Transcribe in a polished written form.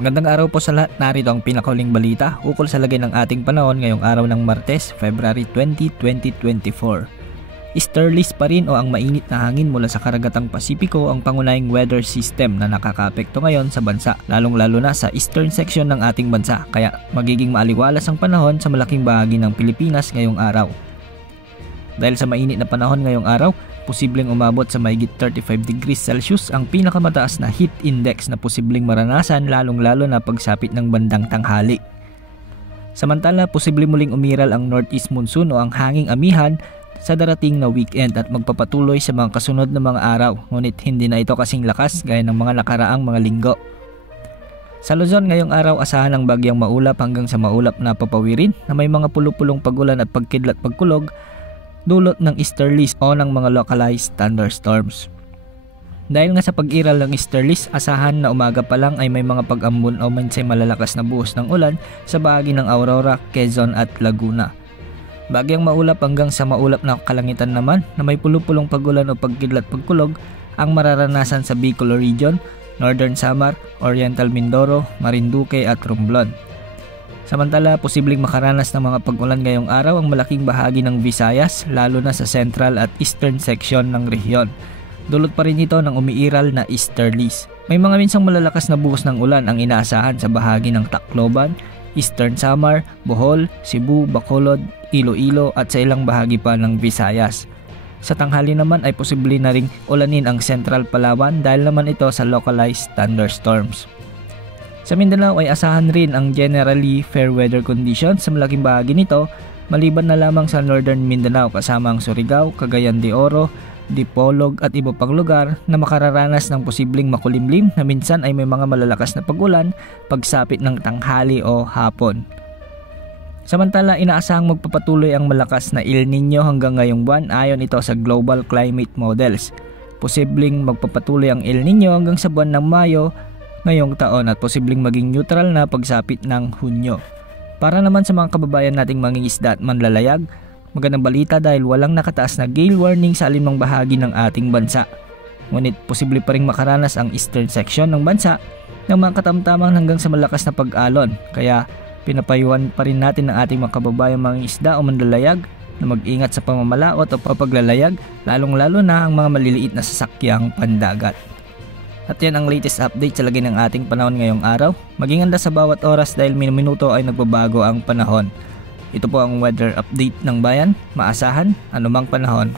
Magandang araw po sa lahat. Narito ang pinakauling balita ukol sa lagay ng ating panahon ngayong araw ng Martes, February 20, 2024. Easterlies pa rin o ang mainit na hangin mula sa karagatang Pasipiko ang pangunahing weather system na nakakaapekto ngayon sa bansa, lalong-lalo na sa eastern section ng ating bansa, kaya magiging maaliwalas ang panahon sa malaking bahagi ng Pilipinas ngayong araw. Dahil sa mainit na panahon ngayong araw, posibleng umabot sa mahigit 35 degrees Celsius ang pinakamataas na heat index na posibleng maranasan, lalong-lalo na pagsapit ng bandang tanghali. Samantala, posible muling umiral ang northeast monsoon o ang hanging amihan sa darating na weekend at magpapatuloy sa mga kasunod na mga araw, ngunit hindi na ito kasing lakas gaya ng mga nakaraang mga linggo. Sa Luzon ngayong araw, asahan ang bagyang maulap hanggang sa maulap na papawirin na may mga pulupulong pagulan at pagkidlat pagkulog dulot ng easterlies o ng mga localized thunderstorms. Dahil nga sa pag-iral ng easterlies, asahan na umaga pa lang ay may mga pag-ambon o minsay malalakas na buhos ng ulan sa bahagi ng Aurora, Quezon at Laguna. Bagyang maulap hanggang sa maulap na kalangitan naman na may pulupulong pagulan o pagkidlat pagkulog ang mararanasan sa Bicol region, Northern Samar, Oriental Mindoro, Marinduque at Romblon. Samantala, posibleng makaranas ng mga pag-ulan ngayong araw ang malaking bahagi ng Visayas, lalo na sa central at eastern section ng rehiyon. Dulot pa rin ito ng umiiral na easterlies. May mga minsang malalakas na buhos ng ulan ang inaasahan sa bahagi ng Tacloban, Eastern Samar, Bohol, Cebu, Bacolod, Iloilo at sa ilang bahagi pa ng Visayas. Sa tanghali naman ay posible na ring ulanin ang Central Palawan dahil naman ito sa localized thunderstorms. Sa Mindanao ay asahan rin ang generally fair weather conditions sa malaking bahagi nito, maliban na lamang sa Northern Mindanao kasama ang Surigao, Cagayan de Oro, Dipolog at iba pang lugar na makararanas ng posibleng makulimlim na minsan ay may mga malalakas na pag-ulan pagsapit ng tanghali o hapon. Samantala, inaasahang magpapatuloy ang malakas na El Nino hanggang ngayong buwan ayon ito sa Global Climate Models. Posibleng magpapatuloy ang El Nino hanggang sa buwan ng Mayo ngayong taon at posibleng maging neutral na pagsapit ng Hunyo. Para naman sa mga kababayan nating mangingisda at manlalayag, magandang balita dahil walang nakataas na gale warning sa alinmang bahagi ng ating bansa. Ngunit posible pa ring makaranas ang eastern section ng bansa ng mga katamtamang hanggang sa malakas na pag-alon, kaya pinapayuhan pa rin natin ng ating mga kababayan mangingisda o manlalayag na mag-ingat sa pamamalaot o paglalayag, lalong-lalo na ang mga maliliit na sasakyang pandagat. At yan ang latest update sa lagay ng ating panahon ngayong araw. Maging handa sa bawat oras dahil minuto ay nagbabago ang panahon. Ito po ang weather update ng bayan. Maasahan anumang panahon.